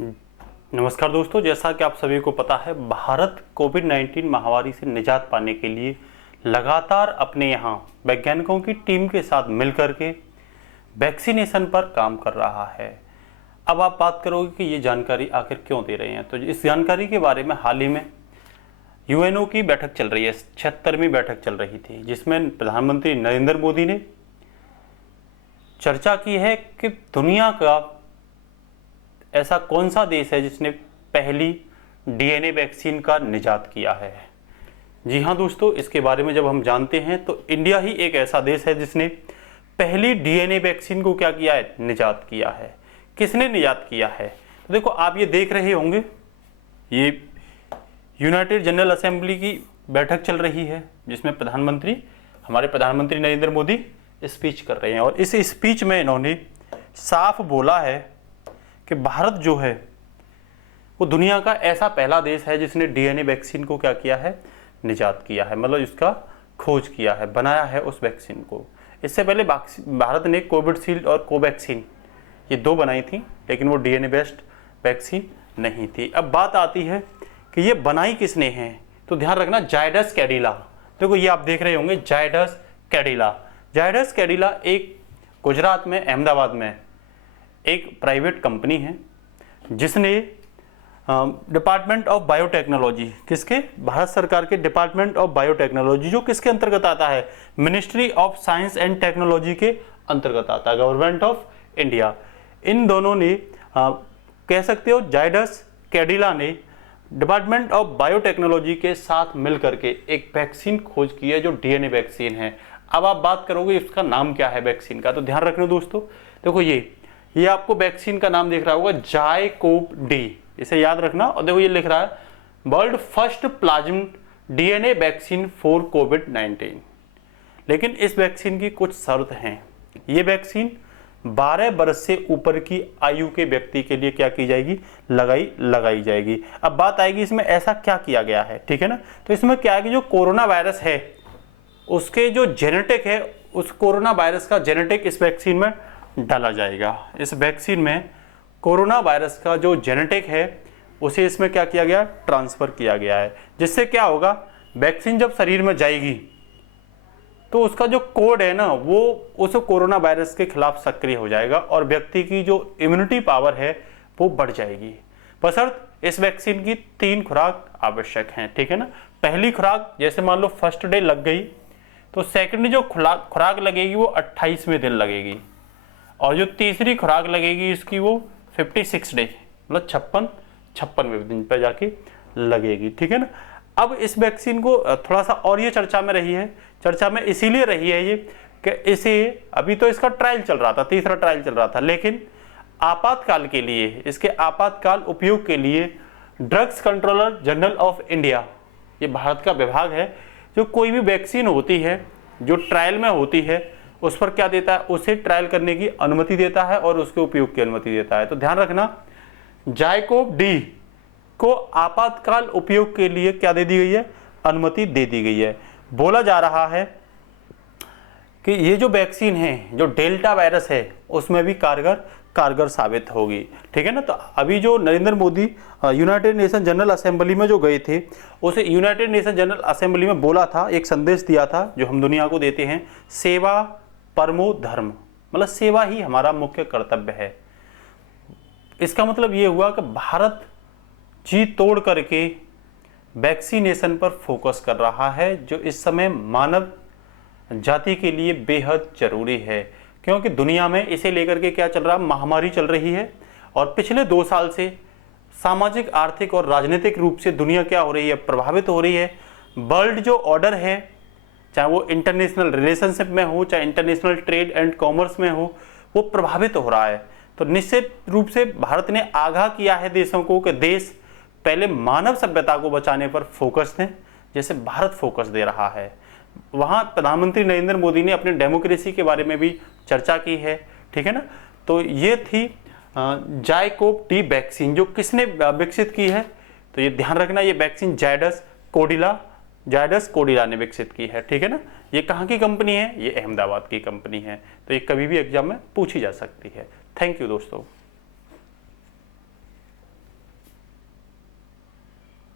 नमस्कार दोस्तों, जैसा कि आप सभी को पता है, भारत कोविड-19 महामारी से निजात पाने के लिए लगातार अपने यहाँ वैज्ञानिकों की टीम के साथ मिलकर के वैक्सीनेशन पर काम कर रहा है। अब आप बात करोगे कि ये जानकारी आखिर क्यों दे रहे हैं, तो इस जानकारी के बारे में हाल ही में यूएनओ की बैठक चल रही है, 76वीं बैठक चल रही थी, जिसमें प्रधानमंत्री नरेंद्र मोदी ने चर्चा की है कि दुनिया का ऐसा कौन सा देश है जिसने पहली डीएनए वैक्सीन का निजात किया है। जी हाँ दोस्तों, इसके बारे में जब हम जानते हैं तो इंडिया ही एक ऐसा देश है जिसने पहली डीएनए वैक्सीन को क्या किया है, निजात किया है। किसने निजात किया है? तो देखो, आप ये देख रहे होंगे, ये यूनाइटेड जनरल असेंबली की बैठक चल रही है, जिसमें हमारे प्रधानमंत्री नरेंद्र मोदी स्पीच कर रहे हैं। और इस स्पीच में इन्होंने साफ बोला है कि भारत जो है वो दुनिया का ऐसा पहला देश है जिसने डीएनए वैक्सीन को क्या किया है, निजात किया है, मतलब इसका खोज किया है, बनाया है उस वैक्सीन को। इससे पहले भारत ने कोविशील्ड और कोवैक्सीन ये दो बनाई थी, लेकिन वो डीएनए बेस्ड वैक्सीन नहीं थी। अब बात आती है कि ये बनाई किसने है, तो ध्यान रखना, जायडस कैडिला। देखो, ये आप देख रहे होंगे, जायडस कैडिला। जायडस कैडिला एक गुजरात में, अहमदाबाद में एक प्राइवेट कंपनी है जिसने डिपार्टमेंट ऑफ बायोटेक्नोलॉजी, किसके, भारत सरकार के डिपार्टमेंट ऑफ बायोटेक्नोलॉजी, जो किसके अंतर्गत आता है, ministry of science and technology के अंतर्गत आता है, गवर्नमेंट ऑफ इंडिया। इन दोनों ने कह सकते हो, जायडस कैडिला ने डिपार्टमेंट ऑफ बायोटेक्नोलॉजी के साथ मिलकर के एक वैक्सीन खोज की है जो डीएनए वैक्सीन है। अब आप बात करोगे इसका नाम क्या है वैक्सीन का, तो ध्यान रखना दोस्तों, देखो ये आपको वैक्सीन का नाम दिख रहा होगा, जाइकोव डी, इसे याद रखना। और देखो, ये लिख रहा है world first plasmid DNA vaccine for कोविड-19। लेकिन इस वैक्सीन की कुछ शर्त हैं। ये वैक्सीन 12 वर्ष से ऊपर की आयु के व्यक्ति के लिए क्या की जाएगी, लगाई जाएगी। अब बात आएगी इसमें ऐसा क्या किया गया है, ठीक है ना। तो इसमें क्या है कि जो कोरोना वायरस है उसके जो जेनेटिक है, उस कोरोना वायरस का जेनेटिक इस वैक्सीन में डाला जाएगा। इस वैक्सीन में कोरोना वायरस का जो जेनेटिक है उसे इसमें क्या किया गया, ट्रांसफर किया गया है। जिससे क्या होगा, वैक्सीन जब शरीर में जाएगी तो उसका जो कोड है ना, वो उस कोरोना वायरस के खिलाफ सक्रिय हो जाएगा और व्यक्ति की जो इम्यूनिटी पावर है वो बढ़ जाएगी। बशर्ते इस वैक्सीन की 3 खुराक आवश्यक हैं, ठीक है ना। पहली खुराक जैसे मान लो फर्स्ट डे लग गई, तो सेकंड जो खुराक लगेगी वो 28वें दिन लगेगी, और जो तीसरी खुराक लगेगी इसकी वो 56 डे, मतलब 56वें दिन पर जाके लगेगी, ठीक है ना। अब इस वैक्सीन को थोड़ा सा और ये चर्चा में रही है, चर्चा में इसीलिए रही है ये कि इसे अभी तो इसका ट्रायल चल रहा था, तीसरा ट्रायल चल रहा था, लेकिन आपातकाल के लिए, इसके आपातकाल उपयोग के लिए drugs controller general of India, ये भारत का विभाग है जो कोई भी वैक्सीन होती है जो ट्रायल में होती है उस पर क्या देता है, उसे ट्रायल करने की अनुमति देता है और उसके उपयोग की अनुमति देता है। तो ध्यान रखना, जाइकोव डी को आपातकाल उपयोग के लिए क्या दे दी गई है, अनुमति दे दी गई है। बोला जा रहा है कि ये जो वैक्सीन है, जो डेल्टा वायरस है, उसमें भी कारगर साबित होगी, ठीक है ना। तो अभी जो Narendra Modi United nation general assembly में जो गए थे, उसे यूनाइटेड नेशन जनरल असेंबली में बोला था, एक संदेश दिया था जो हम दुनिया को देते हैं, सेवा परमो धर्म, मतलब सेवा ही हमारा मुख्य कर्तव्य है। इसका मतलब ये हुआ कि भारत जी तोड़ करके वैक्सीनेशन पर फोकस कर रहा है, जो इस समय मानव जाति के लिए बेहद जरूरी है, क्योंकि दुनिया में इसे लेकर के क्या चल रहा है, महामारी चल रही है। और पिछले 2 साल से सामाजिक, आर्थिक और राजनीतिक रूप से दुनिया क्या हो रही है, प्रभावित हो रही है। वर्ल्ड जो ऑर्डर है, चाहे वो इंटरनेशनल रिलेशनशिप में हो, चाहे इंटरनेशनल ट्रेड एंड कॉमर्स में हो, वो प्रभावित हो रहा है। तो निश्चित रूप से भारत ने आगाह किया है देशों को कि देश पहले मानव सभ्यता को बचाने पर फोकस दें, जैसे भारत फोकस दे रहा है। वहाँ प्रधानमंत्री नरेंद्र मोदी ने अपने डेमोक्रेसी के बारे में भी चर्चा की है, ठीक है ना। तो ये थी जाइकोव डी वैक्सीन, जो किसने विकसित की है, तो ये ध्यान रखना, ये वैक्सीन जायडस कोडिला ने विकसित की है, ठीक है ना। ये कहाँ की कंपनी है, ये अहमदाबाद की कंपनी है। तो ये कभी भी एग्जाम में पूछी जा सकती है। थैंक यू दोस्तों।